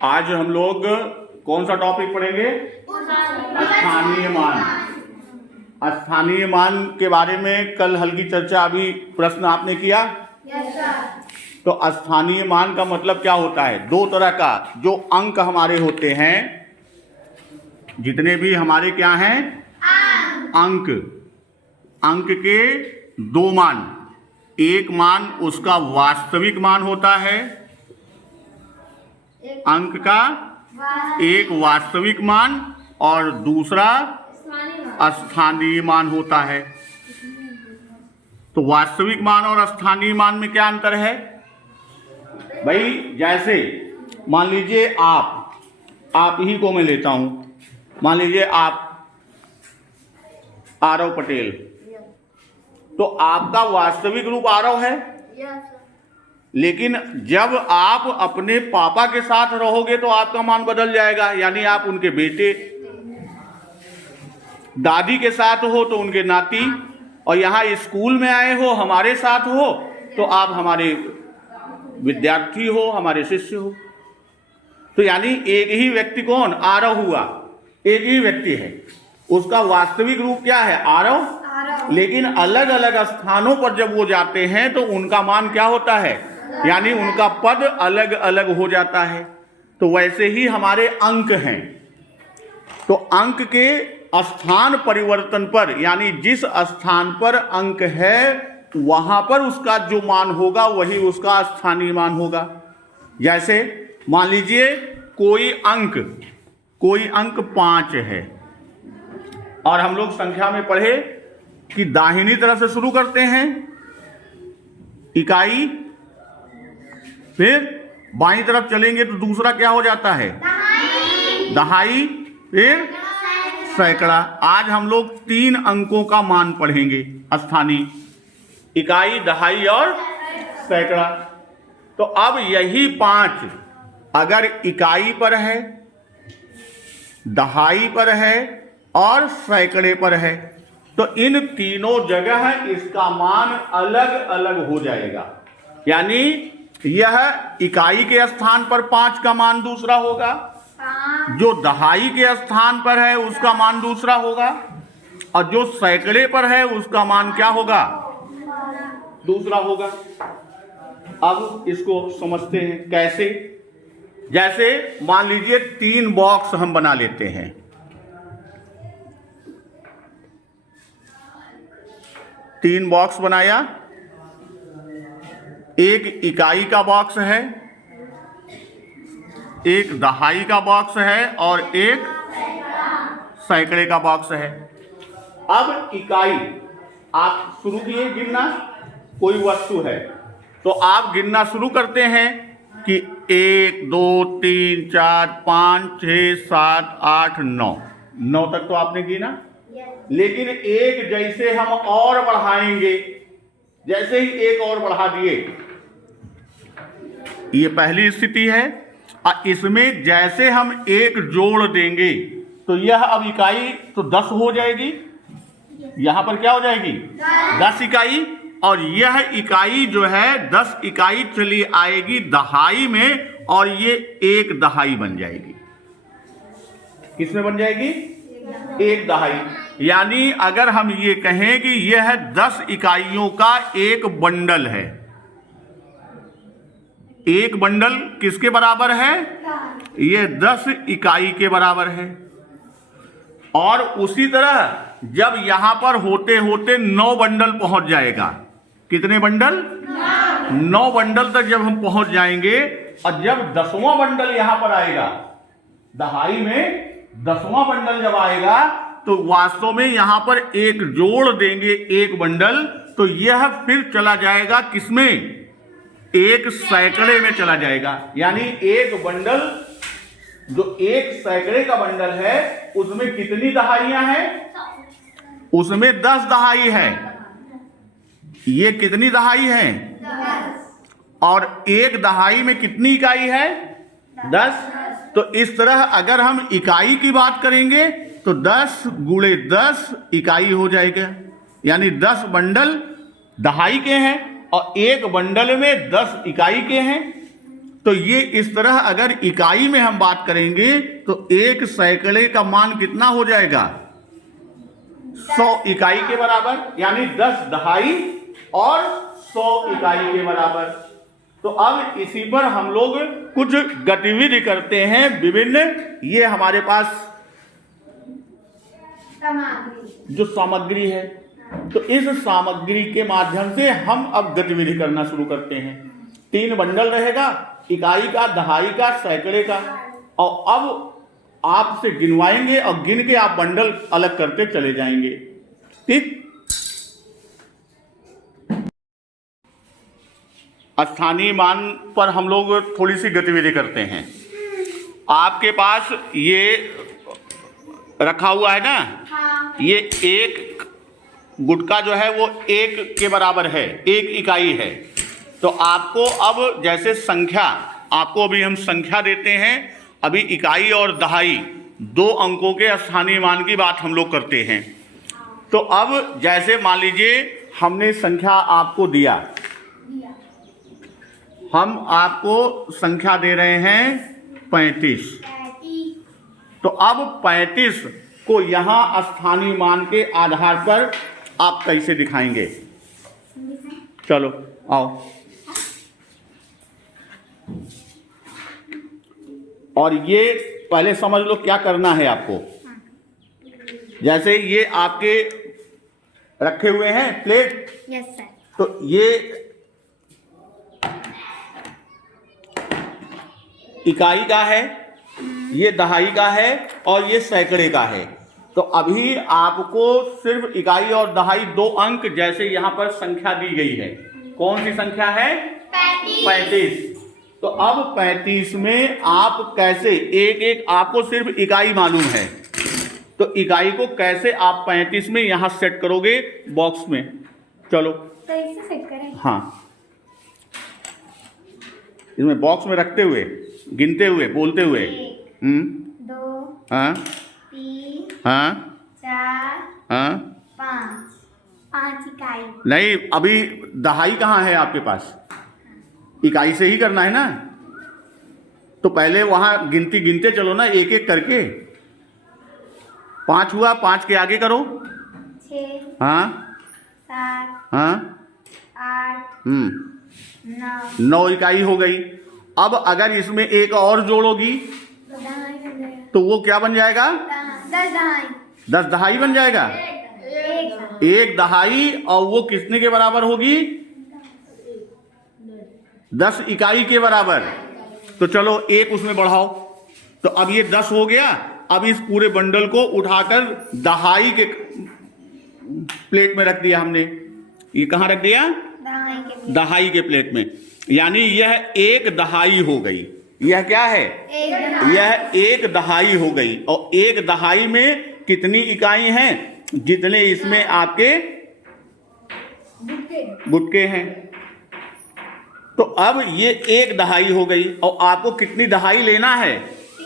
आज हम लोग कौन सा टॉपिक पढ़ेंगे? स्थानीय मान। स्थानीय मान के बारे में कल हल्की चर्चा, अभी प्रश्न आपने किया। तो स्थानीय मान का मतलब क्या होता है? दो तरह का जो अंक हमारे होते हैं, जितने भी हमारे क्या हैं अंक के दो मान। एक मान उसका वास्तविक मान होता है, अंक का एक वास्तविक मान, और दूसरा स्थानीय मान होता है। तो वास्तविक मान और स्थानीय मान में क्या अंतर है भाई? जैसे मान लीजिए आप ही को मैं लेता हूं। मान लीजिए आप आरव पटेल, तो आपका वास्तविक रूप आरव है, लेकिन जब आप अपने पापा के साथ रहोगे तो आपका मान बदल जाएगा, यानी आप उनके बेटे। दादी के साथ हो तो उनके नाती, और यहाँ स्कूल में आए हो, हमारे साथ हो तो आप हमारे विद्यार्थी हो, हमारे शिष्य हो। तो यानी एक ही व्यक्ति कौन? आरव हुआ, एक ही व्यक्ति है। उसका वास्तविक रूप क्या है? आरव। लेकिन अलग अलग स्थानों पर जब वो जाते हैं तो उनका मान क्या होता है? यानी उनका पद अलग अलग हो जाता है। तो वैसे ही हमारे अंक हैं। तो अंक के स्थान परिवर्तन पर, यानी जिस स्थान पर अंक है वहां पर उसका जो मान होगा वही उसका स्थानीय मान होगा। जैसे मान लीजिए कोई अंक 5 है, और हम लोग संख्या में पढ़े कि दाहिनी तरफ से शुरू करते हैं इकाई, फिर बाईं तरफ चलेंगे तो दूसरा क्या हो जाता है? दहाई, फिर सैकड़ा। आज हम लोग 3 अंकों का मान पढ़ेंगे स्थानीय, इकाई, दहाई और सैकड़ा। तो अब यही 5 अगर इकाई पर है, दहाई पर है और सैकड़े पर है, तो इन तीनों जगह इसका मान अलग अलग हो जाएगा। यानी यह इकाई के स्थान पर 5 का मान दूसरा होगा, जो दहाई के स्थान पर है उसका मान दूसरा होगा, और जो सैकड़े पर है उसका मान क्या होगा? दूसरा होगा। अब इसको समझते हैं कैसे। जैसे मान लीजिए 3 बॉक्स हम बना लेते हैं। तीन बॉक्स बनाया, एक इकाई का बॉक्स है, एक दहाई का बॉक्स है और एक सैकड़े का बॉक्स है। अब इकाई आप शुरू किए गिनना, कोई वस्तु है तो आप गिनना शुरू करते हैं कि 1 2 3 4 5 6 7 8 9 तक तो आपने गिना। लेकिन एक जैसे हम और बढ़ाएंगे, जैसे ही एक और बढ़ा दिए, ये पहली स्थिति है। और इसमें जैसे हम एक जोड़ देंगे तो यह अब इकाई तो 10 हो जाएगी, यहां पर क्या हो जाएगी? 10 इकाई। और यह इकाई जो है 10 इकाई चली आएगी दहाई में, और ये एक दहाई बन जाएगी। किसमें बन जाएगी? एक दहाई। यानी अगर हम ये कहें कि यह 10 इकाइयों का एक बंडल है। एक बंडल किसके बराबर है? यह 10 इकाई के बराबर है। और उसी तरह जब यहां पर होते होते 9 बंडल पहुंच जाएगा। कितने बंडल? 9 बंडल तक जब हम पहुंच जाएंगे, और जब 10वां बंडल यहां पर आएगा, दहाई में 10वां बंडल जब आएगा, तो वास्तव में यहां पर एक जोड़ देंगे, एक बंडल, तो यह फिर चला जाएगा किसमें? एक सैकड़े में चला जाएगा। यानी एक बंडल, जो एक सैकड़े का बंडल है, उसमें कितनी दहाइयां हैं? उसमें 10 दहाई है। ये कितनी दहाई है? 10। और एक दहाई में कितनी इकाई है? 10। तो इस तरह अगर हम इकाई की बात करेंगे तो 10 गुणे 10 इकाई हो जाएगा। यानी 10 बंडल दहाई के हैं और एक बंडल में 10 इकाई के हैं। तो ये इस तरह अगर इकाई में हम बात करेंगे तो एक सैकड़े का मान कितना हो जाएगा? 100 इकाई के बराबर, यानी 10 दहाई और 100 इकाई के बराबर। तो अब इसी पर हम लोग कुछ गतिविधि करते हैं विभिन्न। ये हमारे पास जो सामग्री है, तो इस सामग्री के माध्यम से हम अब गतिविधि करना शुरू करते हैं। 3 बंडल रहेगा, इकाई का, दहाई का, सैकड़े का। और अब आपसे गिनवाएंगे और गिन के आप बंडल अलग करते चले जाएंगे। ठीक। स्थानीय मान पर हम लोग थोड़ी सी गतिविधि करते हैं। आपके पास ये रखा हुआ है ना? हाँ। ये एक गुटका जो है वो 1 के बराबर है, 1 इकाई है। तो आपको अब जैसे संख्या, आपको अभी हम संख्या देते हैं। अभी इकाई और दहाई 2 अंकों के स्थानीय मान की बात हम लोग करते हैं। तो अब जैसे मान लीजिए हमने संख्या आपको दिया, हम आपको संख्या दे रहे हैं 35। तो अब 35 को यहाँ स्थानीय मान के आधार पर आप कैसे दिखाएंगे? चलो आओ। और ये पहले समझ लो क्या करना है आपको। जैसे ये आपके रखे हुए हैं प्लेट। Yes sir. तो ये इकाई का है, ये दहाई का है और ये सैकड़े का है। तो अभी आपको सिर्फ इकाई और दहाई 2 अंक, जैसे यहाँ पर संख्या दी गई है, कौन सी संख्या है? 35। तो अब 35 में आप कैसे, एक आपको सिर्फ इकाई मालूम है, तो इकाई को कैसे आप 35 में यहाँ सेट करोगे बॉक्स में? चलो तो इसे सेट करें। हाँ, इसमें बॉक्स में रखते हुए, गिनते हुए, बोलते हुए। 1 2 हाँ 3 हाँ 4 हाँ 5 इकाई। नहीं, अभी दहाई कहाँ है आपके पास? इकाई से ही करना है ना। तो पहले वहां गिनते चलो ना, एक एक करके। 5 हुआ, 5 के आगे करो। 6 हाँ 7 हाँ 8 9 इकाई हो गई। अब अगर इसमें एक और जोड़ोगी तो वो क्या बन जाएगा? 10 दहाई बन जाएगा। 1 दहाई, और वो कितने के बराबर होगी? 10 इकाई के बराबर। तो चलो एक उसमें बढ़ाओ। तो अब ये 10 हो गया। अब इस पूरे बंडल को उठाकर दहाई के प्लेट में रख दिया हमने। ये कहाँ रख दिया? दहाई के प्लेट में। यानी यह 1 दहाई हो गई। यह क्या है? यह 1 दहाई हो गई। और 1 दहाई में कितनी इकाई हैं? जितने इसमें आपके गुटके हैं। तो अब ये 1 दहाई हो गई। और आपको कितनी दहाई लेना है?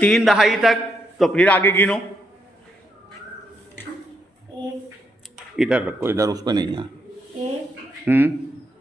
3 दहाई तक। तो फिर आगे गिनो। इधर रखो, इधर उस पर नहीं। 1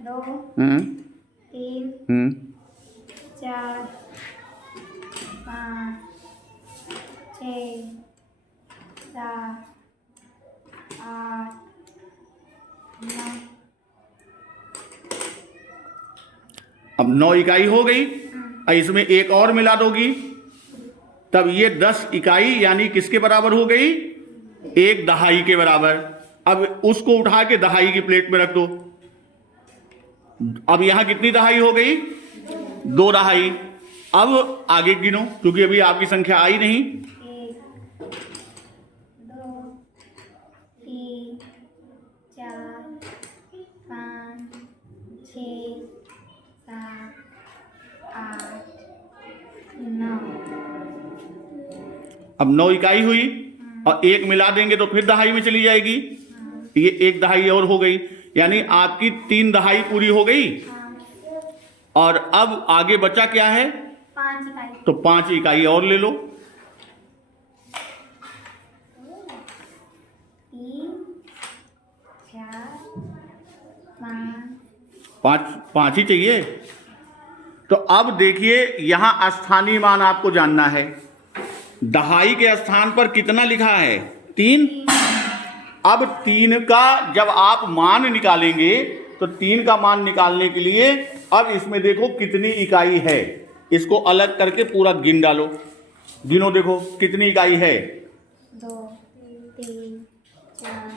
2 3 4 5 6 7 8 9। अब 9 इकाई हो गई। और इसमें एक और मिला दोगी, तब ये 10 इकाई यानी किसके बराबर हो गई? 1 दहाई के बराबर। अब उसको उठा के दहाई की प्लेट में रख दो। अब यहां कितनी दहाई हो गई? 2 दहाई। अब आगे गिनो, क्योंकि अभी आपकी संख्या आई नहीं। 1 2 3 4 5 6 7 8 9। अब 9 इकाई हुई और 1 मिला देंगे तो फिर दहाई में चली जाएगी। ये 1 दहाई और हो गई, यानी आपकी 3 दहाई पूरी हो गई। और अब आगे बचा क्या है? 5 इकाई। तो 5 इकाई और ले लो। 3 4 5 ही चाहिए। तो अब देखिए यहां स्थानीय मान आपको जानना है। दहाई के स्थान पर कितना लिखा है? 3। अब 3 का जब आप मान निकालेंगे तो 3 का मान निकालने के लिए अब इसमें देखो कितनी इकाई है, इसको अलग करके पूरा गिन डालो। गिनो, देखो कितनी इकाई है? 2 3 4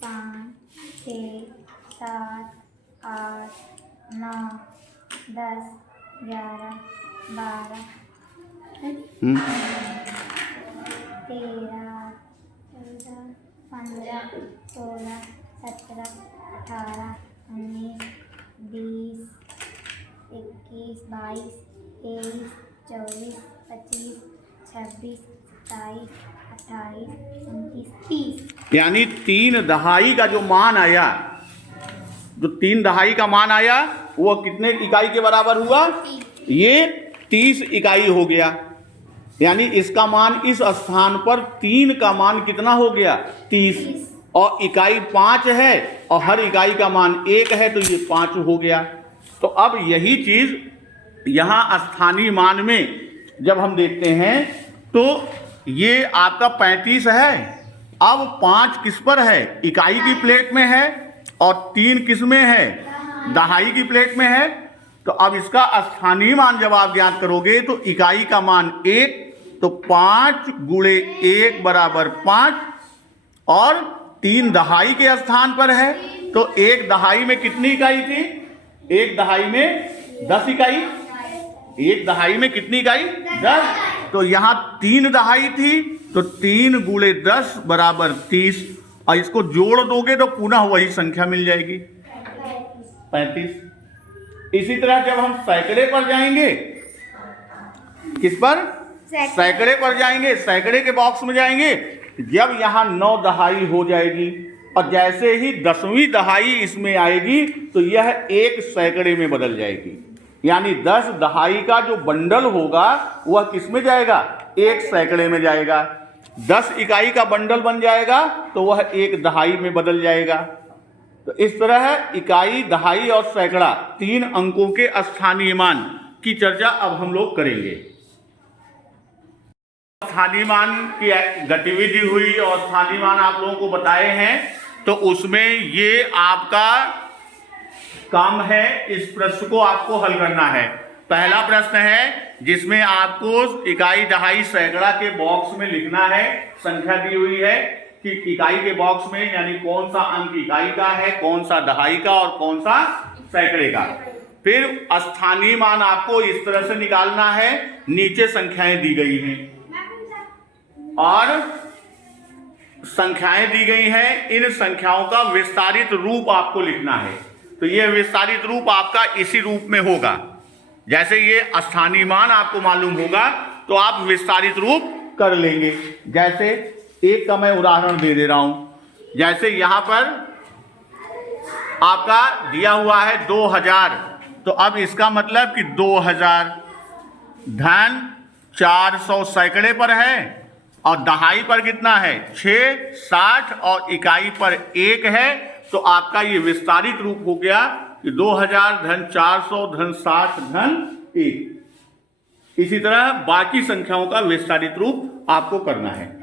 5 6 7 8 9 10 11 12 13 14 15 16 17 18 19 20 21 22 23 24 25 26 27 28 29 30। यानी 3 दहाई का जो मान आया, जो 3 दहाई का मान आया वो कितने इकाई के बराबर हुआ? ये 30 इकाई हो गया। यानी इसका मान इस स्थान पर 3 का मान कितना हो गया? 30। और इकाई 5 है और हर इकाई का मान 1 है, तो ये 5 हो गया। तो अब यही चीज यहां स्थानीय मान में जब हम देखते हैं तो ये आपका 35 है। अब 5 किस पर है? इकाई की प्लेट में है, और 3 किस में है? दहाई की प्लेट में है। तो अब इसका स्थानीय मान जब आप ज्ञात करोगे तो इकाई का मान 1, तो 5 गुणे 1 बराबर 5, और 3 दहाई के स्थान पर है, तो 1 दहाई में कितनी इकाई थी? 1 दहाई में 10 इकाई। 1 दहाई में कितनी इकाई? 10। तो यहाँ 3 दहाई थी, तो 3 गुणे 10 बराबर 30, और इसको जोड़ दोगे तो पुनः वही संख्या मिल जाएगी, 35। इसी तरह जब हम सैकड़े पर जाएंगे, किस पर? सैकड़े पर जाएंगे, सैकड़े के बॉक्स में जाएंगे, जब यहाँ 9 दहाई हो जाएगी और जैसे ही 10वीं दहाई इसमें आएगी तो यह 1 सैकड़े में बदल जाएगी। यानी 10 दहाई का जो बंडल होगा वह किस में जाएगा? 1 सैकड़े में जाएगा। 10 इकाई का बंडल बन जाएगा तो वह 1 दहाई में बदल जाएगा। तो इस तरह इकाई, दहाई और सैकड़ा 3 अंकों के स्थानीय मान की चर्चा अब हम लोग करेंगे। स्थानीय मान की गतिविधि हुई और स्थानीय मान आप लोगों को बताए हैं, तो उसमें ये आपका काम है, इस प्रश्न को आपको हल करना है। पहला प्रश्न है जिसमें आपको इकाई, दहाई, सैकड़ा के बॉक्स में लिखना है। संख्या दी हुई है कि इकाई के बॉक्स में यानी कौन सा अंक इकाई का है, कौन सा दहाई का और कौन सा सैकड़े का। फिर स्थानीय मान आपको इस तरह से निकालना है, नीचे संख्याएं दी गई हैं और संख्याएं दी गई हैं, इन संख्याओं का विस्तारित रूप आपको लिखना है। तो यह विस्तारित रूप आपका इसी रूप में होगा। जैसे ये स्थानीय मान आपको मालूम होगा तो आप विस्तारित रूप कर लेंगे। जैसे एक का मैं उदाहरण दे रहा हूं। जैसे यहां पर आपका दिया हुआ है 2000, तो अब इसका मतलब कि 2000 धन 400 सैकड़े पर है और दहाई पर कितना है? 6, 60 और इकाई पर 1 है। तो आपका ये विस्तारित रूप हो गया कि 2000 धन 400 धन 60 धन 1। इसी तरह बाकी संख्याओं का विस्तारित रूप आपको करना है।